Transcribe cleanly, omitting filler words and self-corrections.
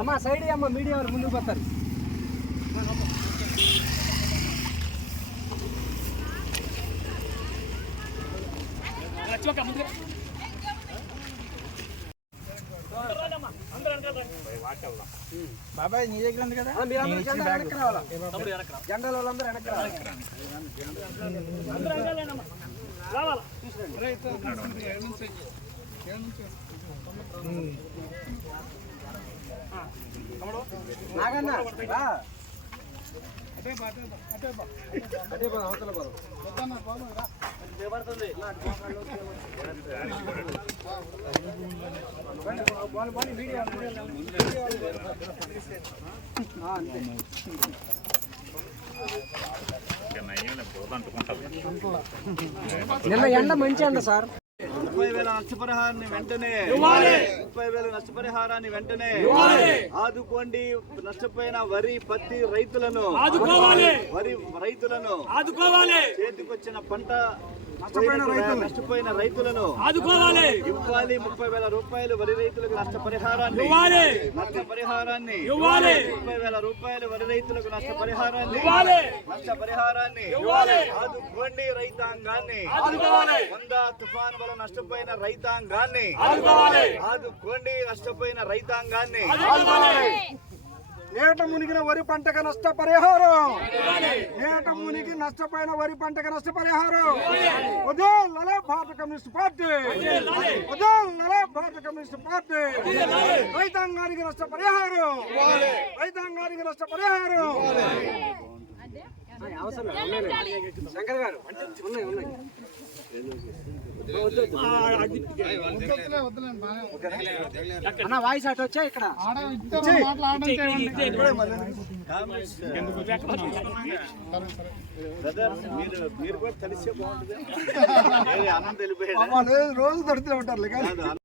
అమ్మా సైడ్ అమ్మ మీడియా వాళ్ళు ముందుకు పోతారు. బాబాయ్ నీ దగ్గర ఉంది కదా, జెండాల వాళ్ళందరూ వెనక్కి రావాలి. నాగన్న అదే అవతల బలం నిన్న ఎండ మంచి ఎండ సార్. 30,000 నష్టపరిహారాన్ని వెంటనే 30,000 నష్టపరిహారాన్ని వెంటనే ఆదుకోండి. నష్టపోయిన వరి పత్తి రైతులను వరి రైతులను చేతికొచ్చిన పంట నష్టపోయిన రైతులను ఇవ్వాలి. 30,000 రూపాయలు వరి రైతులకు నష్టపరిహారాన్ని 30,000 రూపాయలు వరి రైతులకు నష్టపరిహారాన్ని ఆదుకోండి. రైతాంగాన్ని 100 తుఫాను వల్ల నష్టపోయిన రైతాంగాన్ని ఆదుకోండి. నష్టపోయిన రైతాంగాన్ని నేట మునిగిన వరి పంటకు నష్టపరిహారం, నేట మునిగి నష్టపోయిన వరి పంటకు నష్టపరిహారం. వదలలే భారత కమ్యూనిస్ట్ పార్టీ, వదలలే భారత కమ్యూనిస్ట్ పార్టీ. రైతాంగానికి నష్టపరిహారం, రైతాంగానికి నష్టపరిహారం. శంకర్ గారు ఉన్నాయి ఉన్నాయి. అన్న వాయిస్ అటు వచ్చా ఇక్కడ మీరు కూడా తెలిసే బాగుంటుంది. ఆనందం వెళ్ళిపోయాడు. రోజు తడుతూ ఉంటారు.